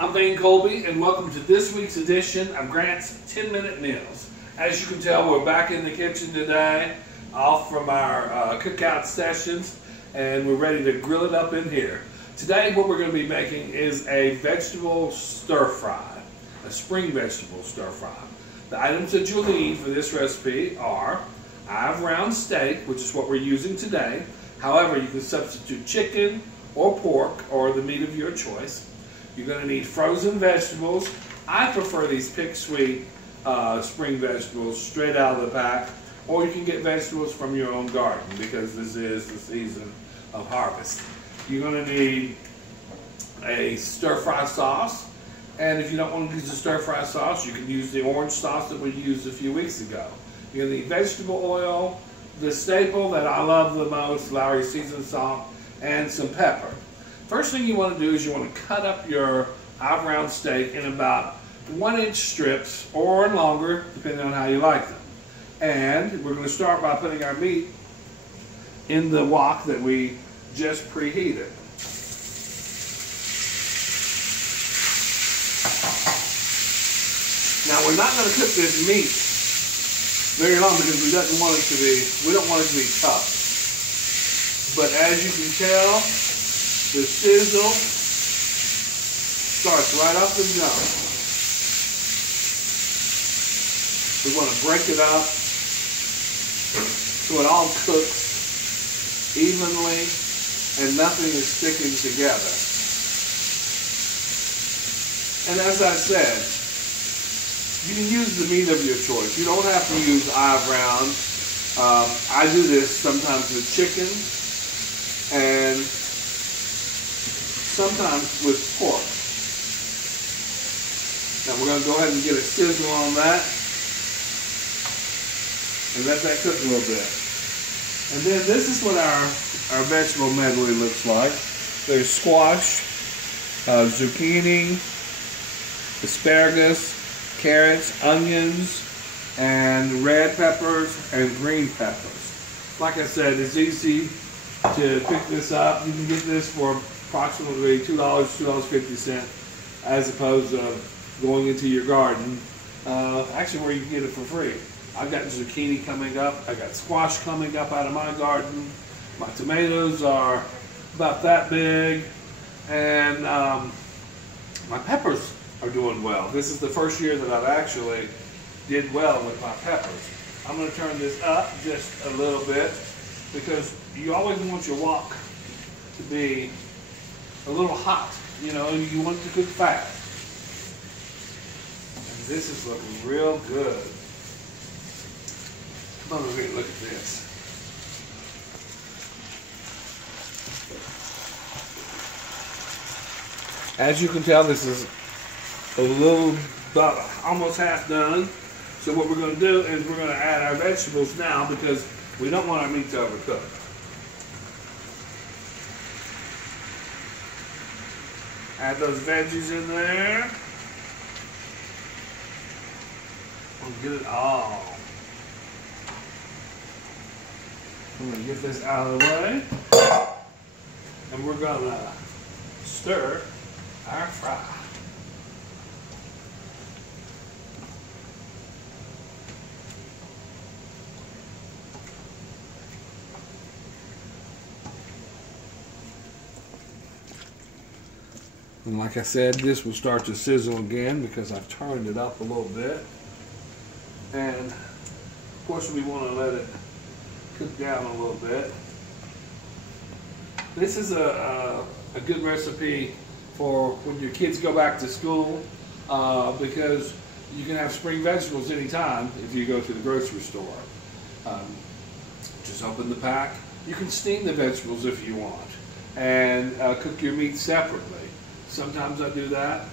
I'm Van Colby, and welcome to this week's edition of Grant's 10-Minute Meals. As you can tell, we're back in the kitchen today, off from our cookout sessions, and we're ready to grill it up in here. Today, what we're going to be making is a vegetable stir-fry, a spring vegetable stir-fry. The items that you'll need for this recipe are: I have round steak, which is what we're using today. However, you can substitute chicken or pork or the meat of your choice. You're going to need frozen vegetables. I prefer these Pick Sweet spring vegetables straight out of the pack, or you can get vegetables from your own garden because this is the season of harvest. You're going to need a stir-fry sauce, and if you don't want to use the stir-fry sauce, you can use the orange sauce that we used a few weeks ago. You're going to need vegetable oil, the staple that I love the most, Lawry seasoned salt, and some pepper. First thing you want to do is you want to cut up your round steak in about 1-inch strips or longer, depending on how you like them. And we're going to start by putting our meat in the wok that we just preheated. Now we're not going to cook this meat very long because we don't want it to be tough. But as you can tell, the sizzle starts right off the jump. We want to break it up so it all cooks evenly and nothing is sticking together. And as I said, you can use the meat of your choice. You don't have to use round. I do this sometimes with chicken and sometimes with pork. Now we're going to go ahead and get a sizzle on that and let that cook a little bit. And then this is what our vegetable medley looks like. There's squash, zucchini, asparagus, carrots, onions, and red peppers and green peppers. Like I said, it's easy to pick this up. You can get this for approximately $2, $2.50, as opposed to going into your garden. Actually, where you can get it for free. I've got zucchini coming up. I got squash coming up out of my garden. My tomatoes are about that big, and my peppers are doing well. This is the first year that I've actually did well with my peppers. I'm going to turn this up just a little bit because you always want your wok to be a little hot, you know, and you want it to cook fast. And this is looking real good. Come over here and look at this. As you can tell, this is a little, about almost half done. So what we're going to do is we're going to add our vegetables now because we don't want our meat to overcook. Add those veggies in there. We'll get it all. I'm going to get this out of the way. And we're going to stir our fry. And like I said, this will start to sizzle again because I've turned it up a little bit. And of course we want to let it cook down a little bit. This is a good recipe for when your kids go back to school because you can have spring vegetables anytime if you go to the grocery store. Just open the pack. You can steam the vegetables if you want and cook your meat separately. Sometimes I do that.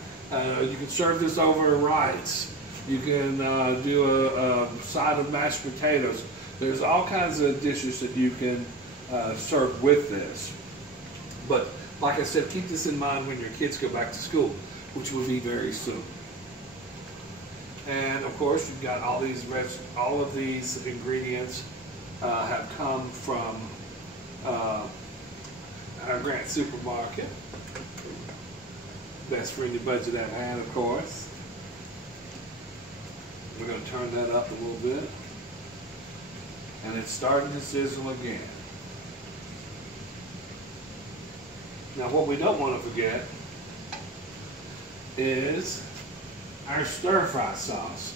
You can serve this over rice. You can do a side of mashed potatoes. There's all kinds of dishes that you can serve with this. But like I said, keep this in mind when your kids go back to school, which will be very soon. And of course, you've got all of these ingredients have come from our Grant Supermarket. best friendly budget I've had, of course. We're going to turn that up a little bit. And it's starting to sizzle again. Now what we don't want to forget is our stir-fry sauce.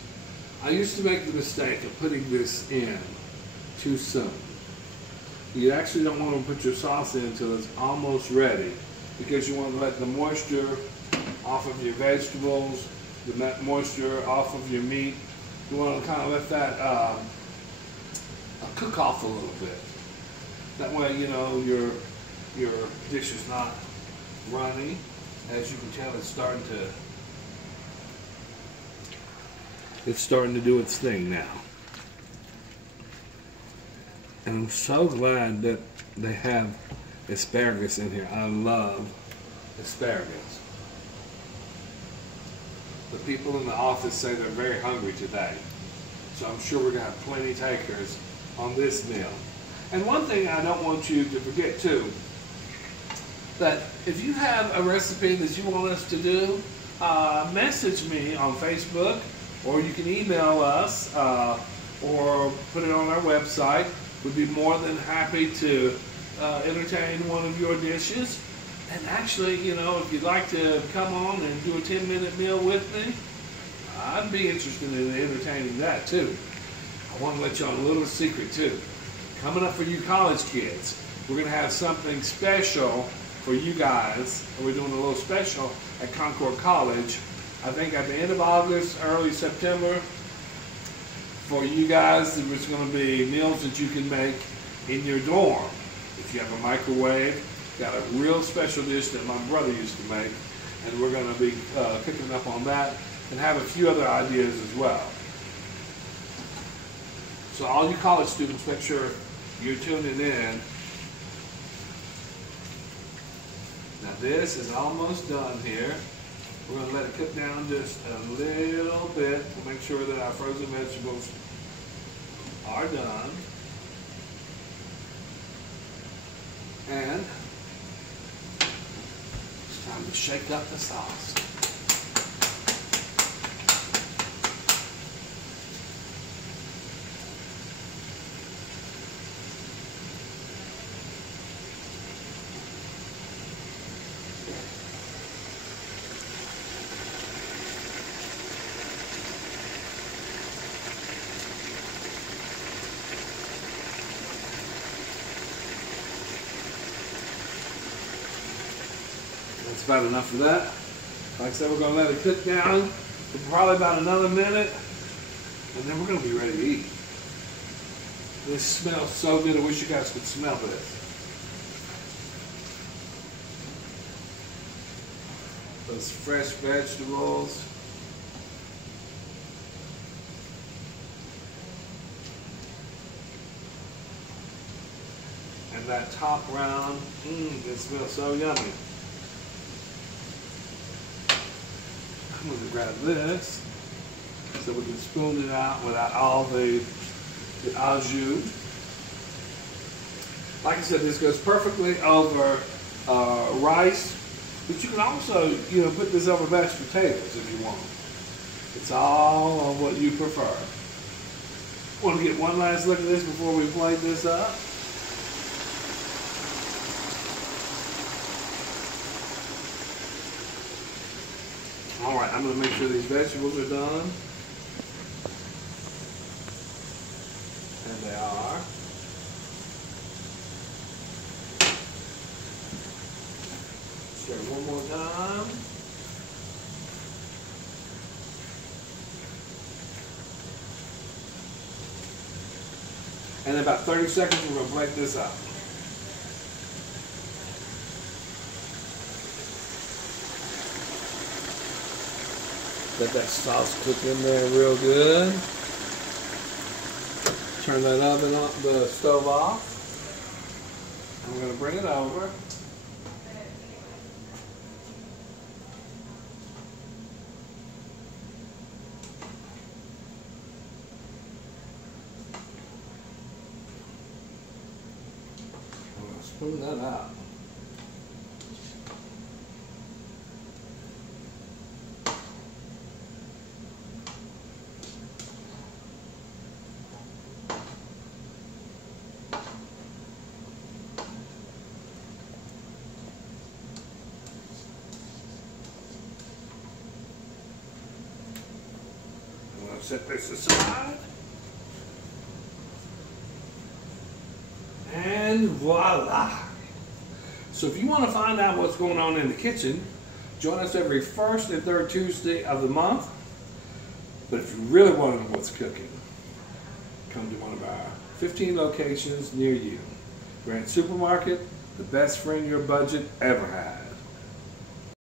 I used to make the mistake of putting this in too soon. You actually don't want to put your sauce in until it's almost ready, because you want to let the moisture off of your vegetables, the moisture off of your meat. You want to kind of let that cook off a little bit. That way, you know, your dish is not runny. As you can tell, it's starting to do its thing now. And I'm so glad that they have asparagus in here. I love asparagus. The people in the office say they're very hungry today. So I'm sure we're going to have plenty takers on this meal. And one thing I don't want you to forget too, that if you have a recipe that you want us to do, message me on Facebook, or you can email us, or put it on our website. We'd be more than happy to entertain one of your dishes. And actually, you know, if you'd like to come on and do a 10-minute meal with me, I'd be interested in entertaining that too. I want to let you on a little secret too. Coming up for you college kids, we're going to have something special for you guys. We're doing a little special at Concord College. I think at the end of August, early September. For you guys, there's going to be meals that you can make in your dorm. If you have a microwave, got a real special dish that my brother used to make, and we're going to be picking up on that and have a few other ideas as well. So all you college students, make sure you're tuning in. Now this is almost done here. We're going to let it cook down just a little bit to make sure that our frozen vegetables are done. And it's time to shake up the sauce. That's about enough of that. Like I said, we're going to let it cook down for probably about another minute, and then we're going to be ready to eat. This smells so good. I wish you guys could smell this. Those fresh vegetables. And that top round, it smells so yummy. I'm going to grab this so we can spoon it out without all the au jus. Like I said, this goes perfectly over rice, but you can also, you know, put this over mashed potatoes if you want. It's all on what you prefer. Want to get one last look at this before we plate this up? All right, I'm going to make sure these vegetables are done. And they are. Stir one more time. And in about 30 seconds, we're going to plate this up. Let that sauce cook in there real good. Turn that oven off, the stove off. I'm going to bring it over. I'm going to spoon that out. set this aside. And voila. So if you want to find out what's going on in the kitchen, join us every first and third Tuesday of the month. But if you really want to know what's cooking, come to one of our 15 locations near you. Grant Supermarket, the best friend your budget ever had.